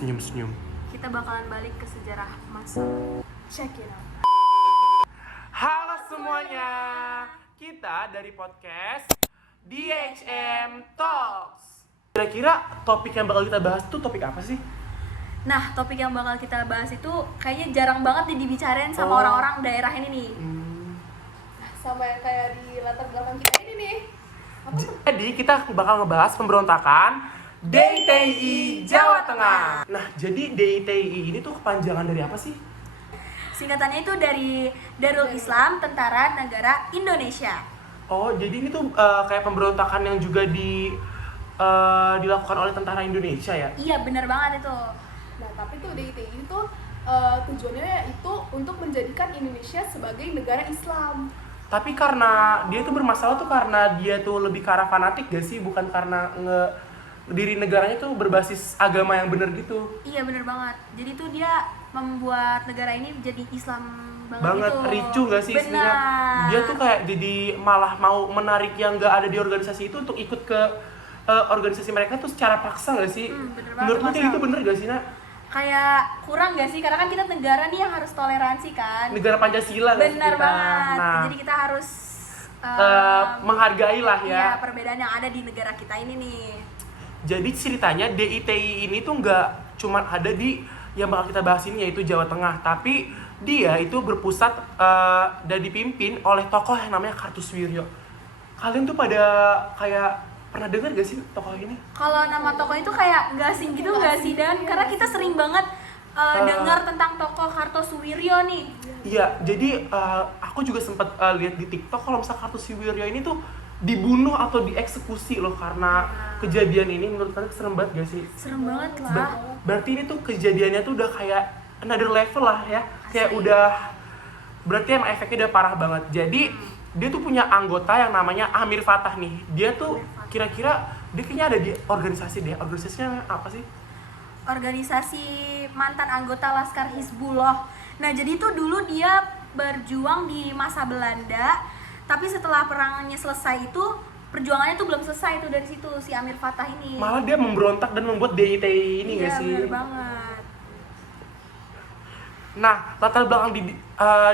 senyum-senyum. Kita bakalan balik ke sejarah masa. Check it out. Halo semuanya, kita dari podcast DHM Talks. Kira-kira topik yang bakal kita bahas tuh topik apa sih? Nah, topik yang bakal kita bahas itu kayaknya jarang banget dibicarain sama orang-orang daerah ini nih. Sama yang kayak di latar belakang kita ini nih. Apa tuh? Jadi kita bakal ngebahas pemberontakan DITI Jawa Tengah. Nah, jadi DITI ini tuh kepanjangan dari apa sih? Singkatannya itu dari Darul Islam Tentara Negara Indonesia. Oh, jadi ini tuh kayak pemberontakan yang juga dilakukan oleh tentara Indonesia ya? Iya, bener banget itu. Nah, tapi tuh DITI itu tujuannya itu untuk menjadikan Indonesia sebagai negara Islam. Tapi karena dia tuh bermasalah tuh karena dia tuh lebih ke arah fanatik gak sih? Bukan karena diri negaranya tuh berbasis agama yang bener gitu. Iya, bener banget. Jadi tuh dia membuat negara ini jadi Islam Banget gitu. ricu gak sih Benar. sebenarnya? Dia tuh kayak jadi malah mau menarik yang gak ada di organisasi itu untuk ikut ke organisasi mereka tuh secara paksa gak sih? Bener banget. Menurut lu kayak gitu bener gak sih, Nak? Kayak kurang gak sih? Karena kan kita negara nih yang harus toleransi kan. Negara Pancasila gak sih Bener kita? banget. Nah, Jadi kita harus menghargai lah ya. iya, perbedaan yang ada di negara kita ini nih. Jadi ceritanya DITI ini tuh nggak cuma ada di yang bakal kita bahas ini yaitu Jawa Tengah, tapi dia itu berpusat dan dipimpin oleh tokoh yang namanya Kartosuwiryo. Kalian tuh pada kayak pernah dengar gak sih tokoh ini? Kalau nama tokoh itu kayak nggak asing gitu nggak sih, Dan? Karena kita sering banget dengar tentang tokoh Kartosuwiryo nih. Iya, jadi aku juga sempat lihat di TikTok kalau misalnya Kartosuwiryo ini tuh dibunuh atau dieksekusi loh karena kejadian ini. Menurut kalian serem banget gak sih? Serem banget lah. Berarti ini tuh kejadiannya tuh udah kayak another level lah ya. Kayak udah berarti emang efeknya udah parah banget. Jadi dia tuh punya anggota yang namanya Amir Fattah nih. Dia tuh kira-kira dia kayaknya ada di organisasi deh. Organisasinya apa sih? Organisasi mantan anggota Laskar Hizbullah. Nah, jadi tuh dulu dia berjuang di masa Belanda, tapi setelah perangnya selesai itu perjuangannya tuh belum selesai tuh dari situ si Amir Fattah ini. Malah dia memberontak dan membuat DITI ini iya, gak sih? Iya, bener banget. Nah, latar belakang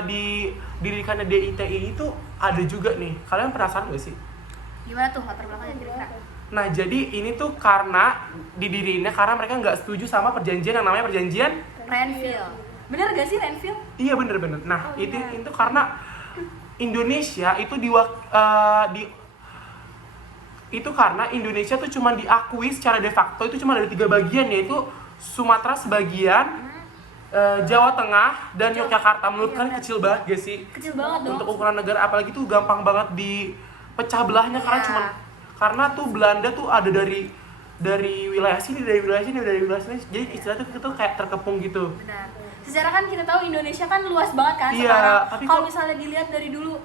didirikannya DITI itu ada juga nih. Kalian penasaran gak sih? Gimana tuh latar belakangnya kira-kira? Nah, jadi ini tuh karena didiriinnya karena mereka nggak setuju sama perjanjian yang namanya perjanjian Renville. Bener gak sih Renville? Iya, bener-bener. Nah, itu karena Indonesia itu itu karena Indonesia tuh cuma diakui secara de facto itu cuma ada 3 bagian, yaitu Sumatera sebagian, Jawa Tengah, dan Yogyakarta. Menurut kalian kecil banget gak sih? Kecil banget dong. Untuk ukuran negara, apalagi tuh gampang banget dipecah belahnya karena tuh Belanda tuh ada dari wilayah sini, dari wilayah sini, dari wilayah sini. Jadi istilahnya tuh kayak terkepung gitu. Benar. Secara kan kita tahu Indonesia kan luas banget kan Iya, sekarang. tapi Kalau misalnya dilihat dari dulu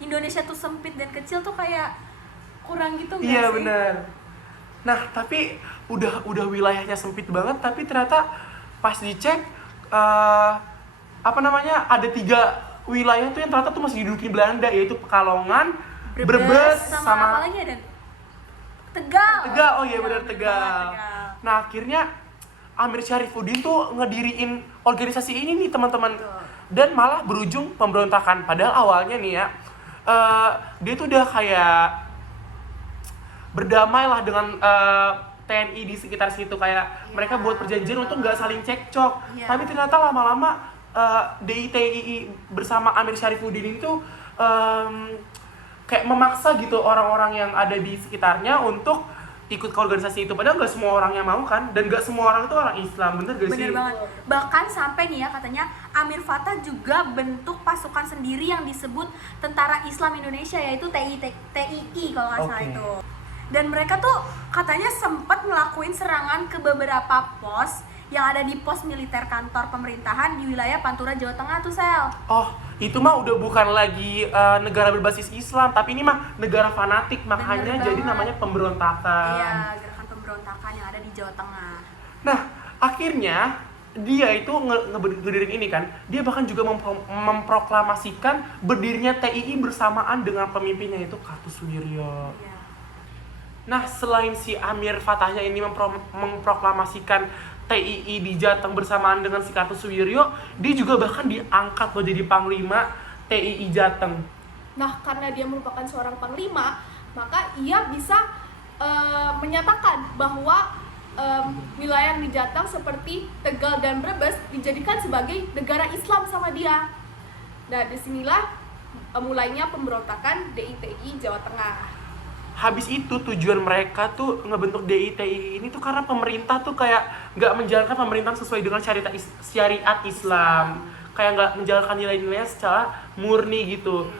Indonesia tuh sempit dan kecil tuh kayak kurang gitu nggak Iya, sih? benar. Nah, tapi udah wilayahnya sempit banget, tapi ternyata pas dicek ada 3 wilayah tuh yang ternyata tuh masih diduduki Belanda, yaitu Pekalongan, Brebes sama apa lagi ada? Tegal. Oh iya benar, Tegal. Nah, akhirnya Amir Syarifuddin tuh ngediriin organisasi ini nih, teman-teman. Dan malah berujung pemberontakan. Padahal awalnya nih ya, dia tuh udah kayak berdamai lah dengan TNI di sekitar situ, kayak mereka buat perjanjian untuk nggak saling cekcok. Tapi ternyata lama-lama DITI bersama Amir Syarifuddin itu kayak memaksa gitu orang-orang yang ada di sekitarnya untuk ikut ke organisasi itu. Padahal nggak semua orangnya mau kan, dan nggak semua orang itu orang Islam, bener gak sih? Bener banget. Bahkan sampai nih ya katanya Amir Fattah juga bentuk pasukan sendiri yang disebut Tentara Islam Indonesia, yaitu TII kalau nggak salah itu. Dan mereka tuh katanya sempat ngelakuin serangan ke beberapa pos yang ada di pos militer kantor pemerintahan di wilayah Pantura, Jawa Tengah tuh, Sel. Oh, itu mah udah bukan lagi negara berbasis Islam, tapi ini mah negara fanatik, makanya jadi namanya pemberontakan. Iya, gerakan pemberontakan yang ada di Jawa Tengah. Nah, akhirnya dia itu ngedirin ini kan, dia bahkan juga memproklamasikan berdirinya TII bersamaan dengan pemimpinnya itu Kartosuwiryo. Iya. Nah, selain si Amir Fattahnya ini memproklamasikan TII di Jateng bersamaan dengan si Kartosuwiryo, dia juga bahkan diangkat loh jadi panglima TII Jateng. Nah, karena dia merupakan seorang panglima, maka ia bisa menyatakan bahwa wilayah di Jateng seperti Tegal dan Brebes dijadikan sebagai negara Islam sama dia. Nah, disinilah mulainya pemberontakan DITI Jawa Tengah. Habis itu tujuan mereka tuh ngebentuk DITI ini tuh karena pemerintah tuh kayak nggak menjalankan pemerintahan sesuai dengan syariat Islam, kayak nggak menjalankan nilai-nilainya secara murni gitu.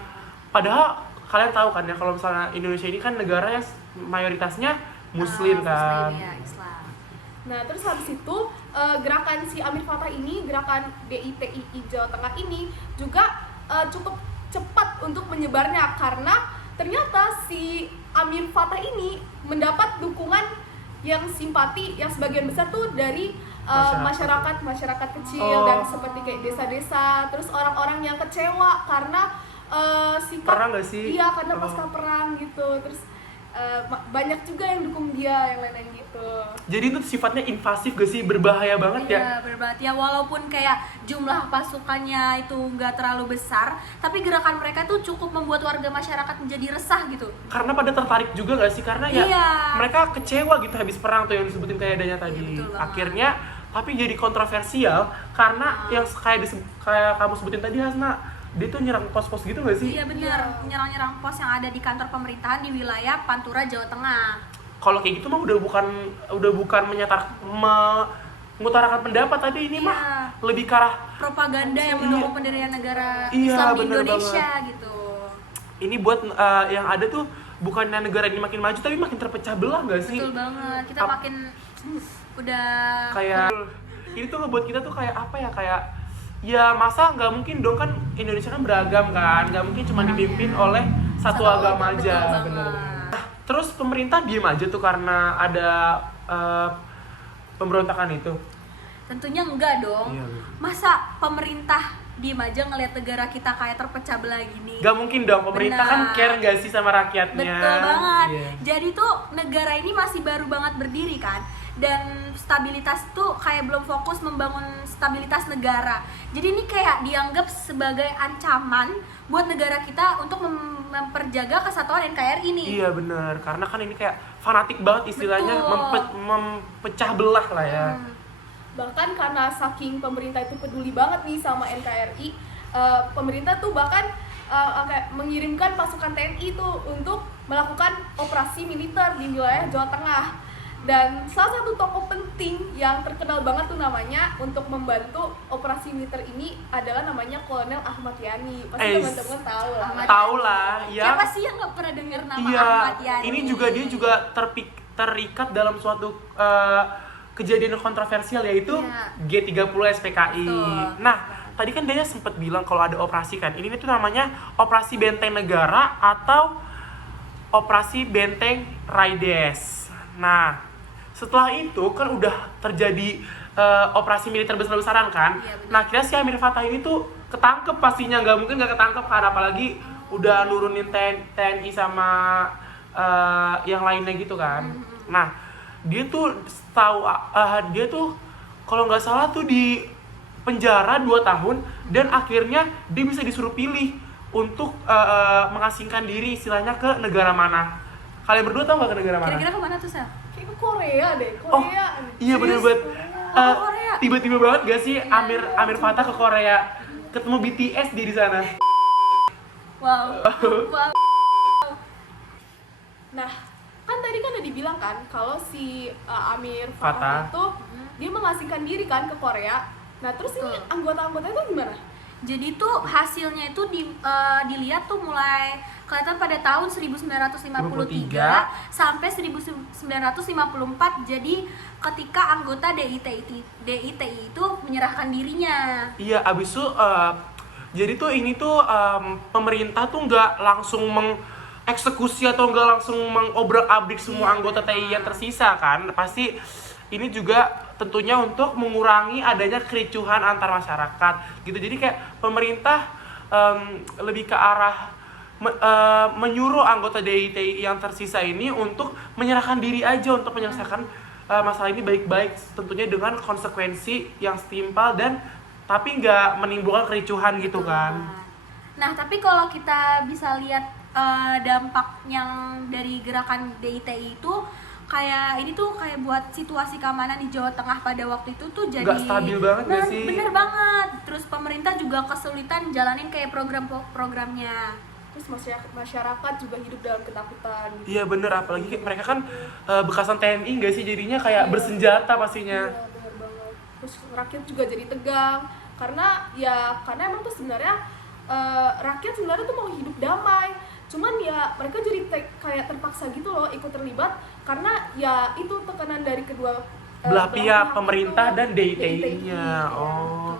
Padahal kalian tahu kan ya kalau misalnya Indonesia ini kan negara yang mayoritasnya Muslim kan. Muslim, ya, Islam. Nah, terus habis itu gerakan si Amir Fattah ini, gerakan DITI Jawa Tengah ini juga cukup cepat untuk menyebarnya karena ternyata si Amir Fattah ini mendapat dukungan yang simpati yang sebagian besar tuh dari masyarakat kecil dan seperti kayak desa-desa, terus orang-orang yang kecewa karena sikap Perang nggak sih? Iya, karena pasca perang gitu. Terus banyak juga yang dukung dia, yang lain-lain gitu. Jadi itu sifatnya invasif gak sih? Berbahaya banget ya? Iya, berbahaya. Ya, walaupun kayak jumlah pasukannya itu nggak terlalu besar, tapi gerakan mereka tuh cukup membuat warga masyarakat menjadi resah gitu. Karena pada tertarik juga gak sih? Karena ya Iya. mereka kecewa gitu habis perang tuh yang disebutin kayak adanya tadi. Iya, betul banget. Akhirnya tapi jadi kontroversial karena yang kayak kamu sebutin tadi Hasna, dia tuh nyerang pos-pos gitu gak sih? Iya benar, nyerang-nyerang pos yang ada di kantor pemerintahan di wilayah Pantura, Jawa Tengah. Kalau kayak gitu mah udah bukan mengutarakan pendapat tadi, ini Iya. mah lebih ke arah Propaganda yang mendukung pendirian negara Iya, Islam di bener Indonesia gitu. ini buat yang ada tuh bukannya negara ini makin maju tapi makin terpecah belah gak sih? Betul banget. Kita makin udah Kayak ini tuh ngebuat kita tuh kayak apa ya, kayak ya masa nggak mungkin dong, kan Indonesia kan beragam kan, nggak mungkin cuma dipimpin oleh satu agama betul aja. banget. Bener. Nah, terus pemerintah diem aja tuh karena ada pemberontakan itu. Tentunya enggak dong. Iya. Masa pemerintah diem aja ngelihat negara kita kayak terpecah belah gini? Nggak mungkin dong, pemerintah kan Benar. care nggak sih sama rakyatnya? Betul banget. Iya. Jadi tuh negara ini masih baru banget berdiri kan, dan stabilitas tuh kayak belum fokus membangun stabilitas negara. Jadi ini kayak dianggap sebagai ancaman buat negara kita untuk memperjaga kesatuan NKRI ini. Iya bener, karena kan ini kayak fanatik banget istilahnya, Betul. mempecah belah lah ya. Bahkan karena saking pemerintah itu peduli banget nih sama NKRI, pemerintah tuh bahkan kayak mengirimkan pasukan TNI tuh untuk melakukan operasi militer di wilayah Jawa Tengah. Dan salah satu tokoh penting yang terkenal banget tuh namanya untuk membantu operasi militer ini adalah namanya Kolonel Ahmad Yani. Pasti teman-teman tahu lah. Tahu lah, ya. Siapa sih yang nggak pernah dengar nama Iya, Ahmad Yani? ini juga dia juga terikat dalam suatu kejadian kontroversial yaitu Iya. G30 SPKI. Betul. Nah, tadi kan dia sempat bilang kalau ada operasi kan. Ini tuh namanya Operasi Benteng Negara atau Operasi Benteng Raides. Nah, setelah itu kan udah terjadi operasi militer besar-besaran kan. Iya, benar. Nah, kira si Amir Fattah ini tuh ketangkep pastinya, nggak mungkin nggak ketangkep kan, apalagi udah nurunin TNI sama yang lainnya gitu kan. Nah, dia tuh dia tuh kalau nggak salah tuh di penjara 2 tahun dan akhirnya dia bisa disuruh pilih untuk mengasingkan diri istilahnya ke negara mana. Kalian berdua tahu nggak ke negara mana? Kira-kira kemana tuh, Sel? Kayak ke Korea deh, Oh, Korea. iya bener banget. Korea. Tiba-tiba banget gak sih Amir Fattah ke Korea, ketemu BTS dia di sana. Wow. Wow. Nah, kan tadi kan udah dibilang kan kalau si Amir Fattah. Fattah itu dia mengasingkan diri kan ke Korea. Nah, terus ini Betul. anggota-anggota itu gimana? Jadi tuh hasilnya itu dilihat tuh mulai kelihatan pada tahun 1953 sampai 1954. Jadi ketika anggota DITI itu menyerahkan dirinya. Iya, abis itu jadi tuh ini tuh pemerintah tuh nggak langsung mengeksekusi atau nggak langsung mengobrak-abrik semua anggota TNI yang tersisa kan. Pasti ini juga tentunya untuk mengurangi adanya kericuhan antar masyarakat gitu. Jadi kayak pemerintah lebih ke arah menyuruh anggota DITI yang tersisa ini untuk menyerahkan diri aja untuk menyelesaikan masalah ini baik-baik, tentunya dengan konsekuensi yang setimpal dan tapi nggak menimbulkan kericuhan gitu kan. Nah, tapi kalau kita bisa lihat dampak yang dari gerakan DITI itu kayak ini tuh kayak buat situasi keamanan di Jawa Tengah pada waktu itu tuh jadi Nggak stabil banget nggak sih? Bener banget. Terus pemerintah juga kesulitan jalanin kayak program-programnya. Terus masyarakat juga hidup dalam ketakutan. Iya bener, apalagi mereka kan bekasan TNI nggak sih, jadinya kayak bersenjata pastinya. Iya, benar banget. Terus rakyat juga jadi tegang karena emang tuh sebenarnya rakyat sebenarnya tuh mau hidup damai. Cuman ya mereka jadi kayak terpaksa gitu loh ikut terlibat karena ya itu tekanan dari kedua Belah pihak pemerintah itu, dan DITI-nya. Oh.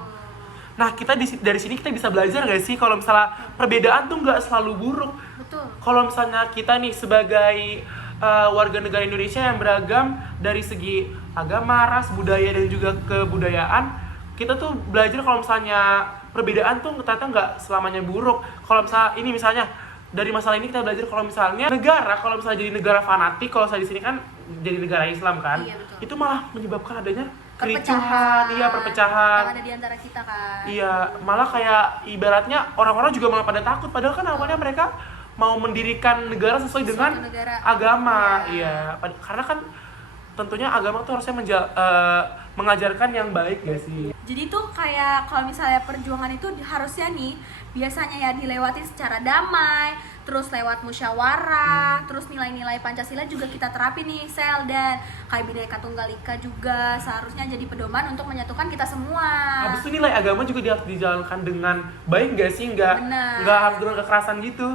Nah, dari sini kita bisa belajar nggak sih kalau misalnya perbedaan tuh nggak selalu buruk. Betul. Kalau misalnya kita nih sebagai warga negara Indonesia yang beragam dari segi agama, ras, budaya dan juga kebudayaan, kita tuh belajar kalau misalnya perbedaan tuh ternyata nggak selamanya buruk. Kalau misalnya dari masalah ini kita belajar kalau misalnya kalau misalnya jadi negara fanatik, kalau saya di sini kan jadi negara Islam kan, Iya, betul. itu malah menyebabkan adanya Perpecahan. kericuhan, perpecahan. Yang ada di antara kita kan. Iya, malah kayak ibaratnya orang-orang juga malah pada takut, padahal kan awalnya mereka mau mendirikan negara sesuai dengan negara. agama. Iya, karena kan tentunya agama tuh harusnya mengajarkan yang baik gak sih? Jadi tuh kayak kalau misalnya perjuangan itu harusnya nih biasanya ya dilewati secara damai, terus lewat musyawarah, terus nilai-nilai Pancasila juga kita terapi nih Sel, dan kayak Bhinneka Tunggal Ika juga seharusnya jadi pedoman untuk menyatukan kita semua. Habis itu nilai agama juga harus dijalankan dengan baik gak sih? Benar. Nggak harus dengan kekerasan gitu.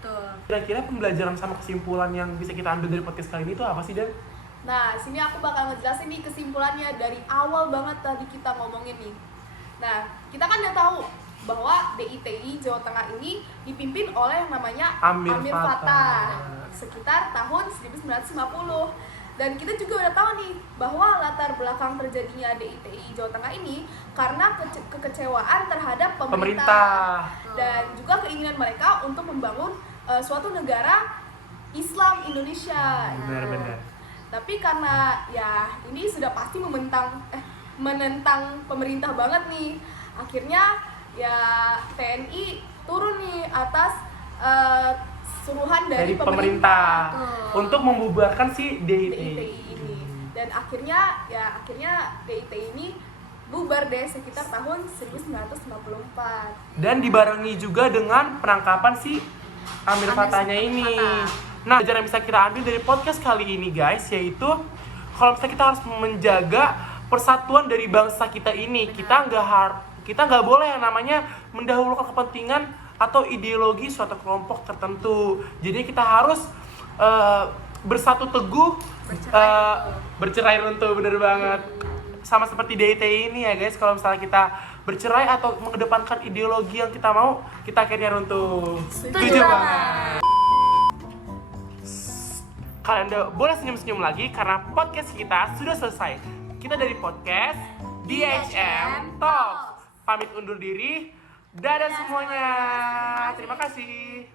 Betul. Kira-kira pembelajaran sama kesimpulan yang bisa kita ambil dari podcast kali ini tuh apa sih, Dan? Nah, sini aku bakal ngejelasin nih kesimpulannya dari awal banget tadi kita ngomongin nih. Nah, kita kan udah tahu bahwa DITI Jawa Tengah ini dipimpin oleh yang namanya Amir Fattah Fattah. sekitar tahun 1950. Dan kita juga udah tahu nih bahwa latar belakang terjadinya DITI Jawa Tengah ini karena kekecewaan terhadap pemerintah dan juga keinginan mereka untuk membangun suatu negara Islam Indonesia. Benar-benar. Tapi karena ya ini sudah pasti menentang pemerintah banget nih, akhirnya ya TNI turun nih atas suruhan dari pemerintah untuk membubarkan si DITI ini. Dan akhirnya DITI ini bubar deh sekitar tahun 1954. Dan dibarengi juga dengan penangkapan si Amir Fattahnya ini. Nah, pelajaran yang bisa kita ambil dari podcast kali ini guys, yaitu kalau misalnya kita harus menjaga persatuan dari bangsa kita ini. Kita nggak boleh yang namanya mendahulukan kepentingan atau ideologi suatu kelompok tertentu. Jadi kita harus bersatu teguh, bercerai runtuh, bener banget. Sama seperti DITI ini ya guys, kalau misalnya kita bercerai atau mengedepankan ideologi yang kita mau, kita akhirnya runtuh. Setuju banget. Kalian boleh senyum-senyum lagi karena podcast kita sudah selesai. Kita dari podcast DHM Talks. Pamit undur diri. Dadah semuanya. Terima kasih.